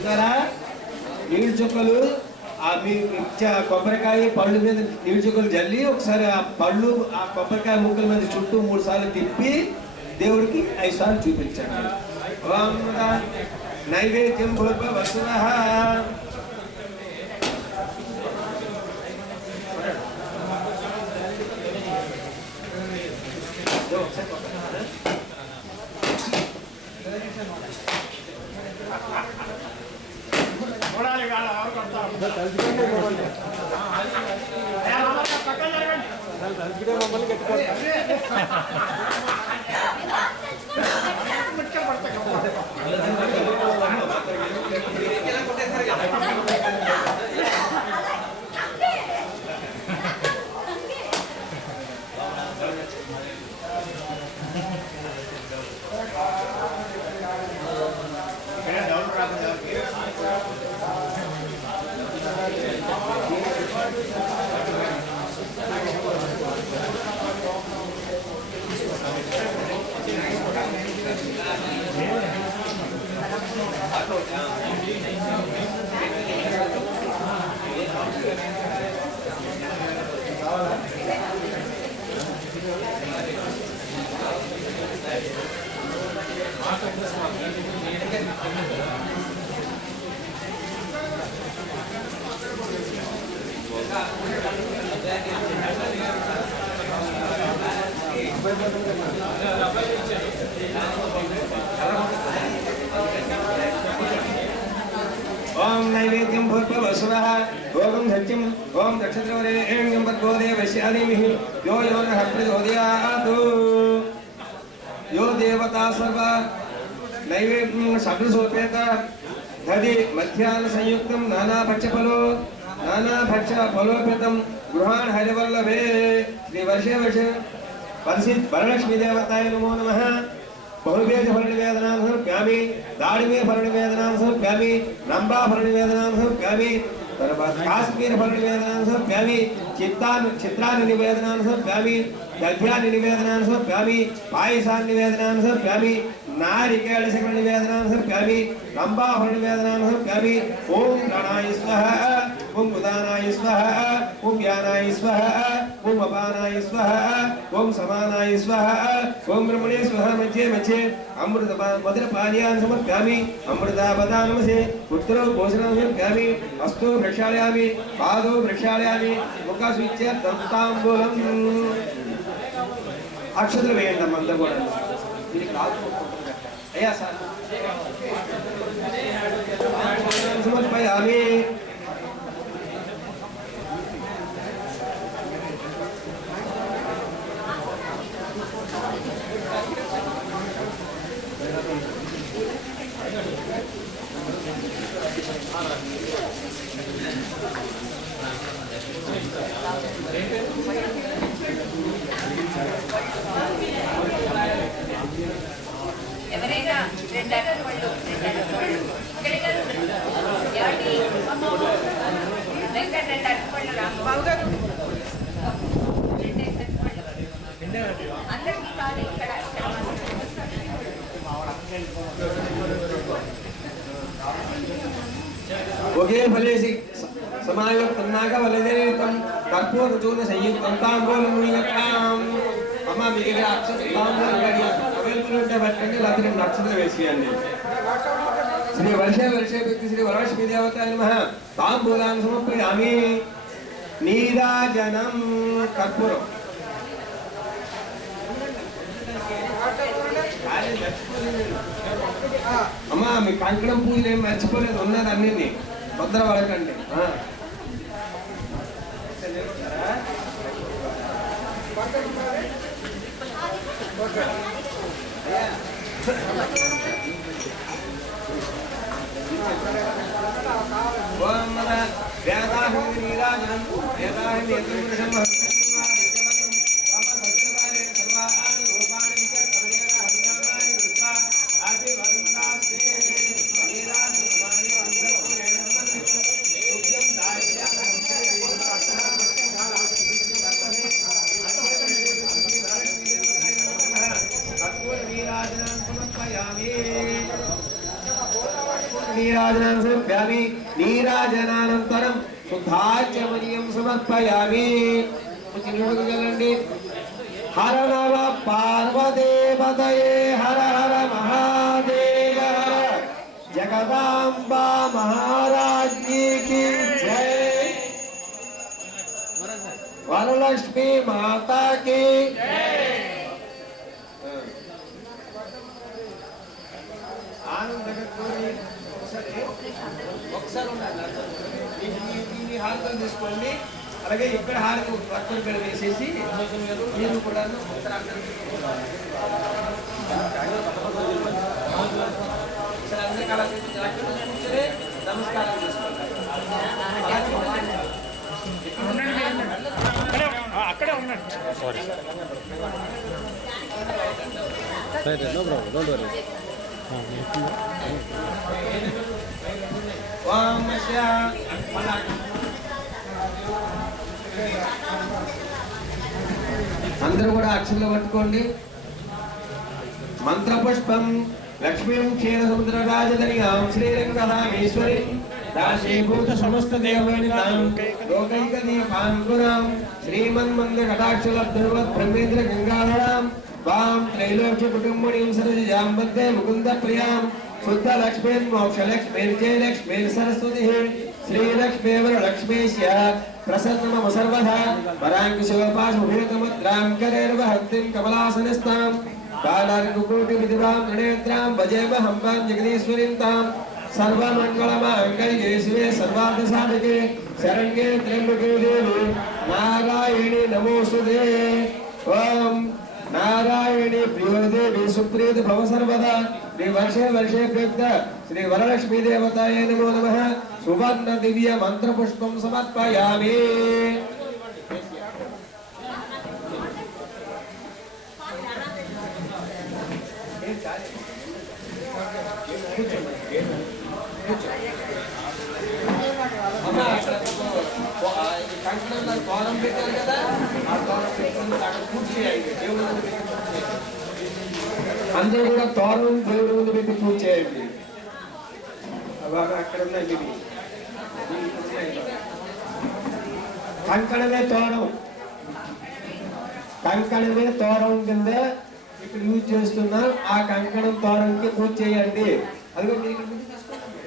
చూసారా నీళ్ళు చుక్కలు మీ కొబ్బరికాయ పళ్ళు మీద నీళ్ళు చుక్కలు జల్లి ఒకసారి ఆ పళ్ళు ఆ కొబ్బరికాయ ముక్కల మీద చుట్టూ 3 సార్లు తిప్పి దేవుడికి 5 సార్లు చూపించండి. నైవేద్యం భూర్వ వసునః మమ్మల్ని కట్టుకోండి. ओम नैवेद्यं भूत्वा वसुनः ओम सत्यं ओम नक्षत्रवरेण्यं भगवते वैश्यादेमिः यो यो नः प्रचोदयात् यो देवता सर्व नैवेद्यं सकलसोपेत दधि मध्याह्न संयुक्तं नानाभक्षफलोपेतं गृहाण हरिवल्लभे श्री वर्षे वर्षित वरलक्ष्मी देवताय नमो नमः। बहुबेज फल निवेदनां समर्पयामि, दाडिमे फल निवेदनां समर्पयामि, नंबा फल निवेदनां समर्पयामि, काश्मीर फल निवेदनां समर्पयामि, चित्रानि निवेदनां समर्पयामि, दध्यानि निवेदनां समर्पयामि, पायसानि निवेदनां समर्पयामि, नारिकेल सकल निवेदनां समर्पयामि, नंबा फल निवेदनां समर्पयामि। ओम प्राणाय स्वाहा, ओम उदानाय स्वाहा, ओम यानाय स्वाहा, ओम अपानाय स्वाहा, ओम समानाय स्वाहा, ओम ब्रह्मणे स्वाहा। मध्ये मध्ये अमृत मधुर पानीयान् समर्पयामि, अमृतापदा नमसे। पुत्रो भोजनं समर्पयामि, हस्तो प्रक्षालयामि, पादो प्रक्षालयामि, मुखस्विच्य दन्ताम्बूलम्। अक्षतలు వేయండి అందరూ కూడా. ఇది కాదు అయ్యా సార్ సమర్పయామి। ఎవరైనా రెండు పళ్ళు ఎవరి వెంకట 2 అరటిపళ్ళు రాంబాబు గారు 2 అరటిపళ్ళు అందరికీ కాదు ఇక్కడ ఒకే ఫలేసి సమాయుక్తంగా వలదేతం కర్పూరచూర్ణ సంయుక్తం తాంబూలం నియతాం। అమ్మ మీ దగ్గర అక్షత తాంబూలం గడియ అవైలబుల్ ఉంటే పట్టండి, లేకపోతే రెండు అక్షతలు వేసేయండి। శ్రీ వర్షే వ్యక్తి శ్రీ వరలక్ష్మీ దేవతాయ నమః। తాంబూలాన్ని సమర్పయామి। నీరాజనం కర్పూరం అమ్మా మీ కంకణం పూజలు ఏం మర్చిపోలేదు, ఉన్నది అన్ని తొందర పడకండి। నీరాజనాన్ని సమర్ప్యామి నీరాజనానంతరం శుద్ధాచమనీయం సమర్పయామి చిన్నగలండి హర నమ పార్వదేవతయే హర హర మహాదేవ జగదాంబా మహారాజ్ఞీ की जय వరలక్ష్మి మాతా की హారతం తీసుకోండి అలాగే ఇక్కడ హారతి వర్తం ఇక్కడ వేసేసి మీరు కూడా నమస్కారం అక్కడే ఉన్నాడు sorry no problem don't worry అందరూ కూడా అక్షరాలు పట్టుకోండి మంత్రపుష్పం లక్ష్మీం క్షీర సముద్ర రాజధనియాం శ్రీరంగధామేశ్వరి దాశీభూత సమస్త దేవనితాం లోకైక దీపాంకురాం శ్రీమన్మంద కటాక్షలబ్ధవత్ బ్రహ్మేంద్ర గంగాధరాం వాం త్రైలోక్య కుటుంబినీం సరసిజాం వందే ముకుంద ప్రియాం శుద్ధ లక్ష్మీన్ మోక్ష లక్ష్మీన్ జయ లక్ష్మీన్ సరస్వతి శ్రీలక్ష్మీ వరలక్ష్మీస్య ప్రసన్నమ సర్వదా పరాంకుశోపాశుభేతముద్రాం కరేర్వహత్తిం కమలాసనస్తాం కాళార్కుకోటి విధివాం ననేత్రాం భజేమహం వాం జగదీశ్వరీం తాం సర్వమంగళమాంగళ్యే శివే సర్వార్థసాధకే శరణ్యే త్ర్యంబకే దేవి నారాయణి నమోస్తుతే ఓం నారాయణి ప్రియ దేవి సుప్రీత భవ సర్వదా శ్రీ వర్షే వర్షే ప్రేప్త శ్రీ వరలక్ష్మీ దేవతాయే నమో నమః సువర్ణ దివ్య మంత్ర పుష్పం సమర్పయామి కంకణంలో తోరం పెట్టారు కదా ఆ తోరం పెట్టుకుని అక్కడ పూర్తి చేయాలి దేవుడి ముందు పెట్టి పూజ చేయాలి అందరూ కూడా తోరం దేవుడి ముందు పెట్టి పూజ చేయండి అక్కడ ఉన్నాయి కంకణమే తోరం కంకణమే తోరం కింద ఇప్పుడు యూజ్ చేస్తున్నాం ఆ కంకణం తోరంకి పూజ చేయండి అది కూడా మీరు ముందు తీసుకోండి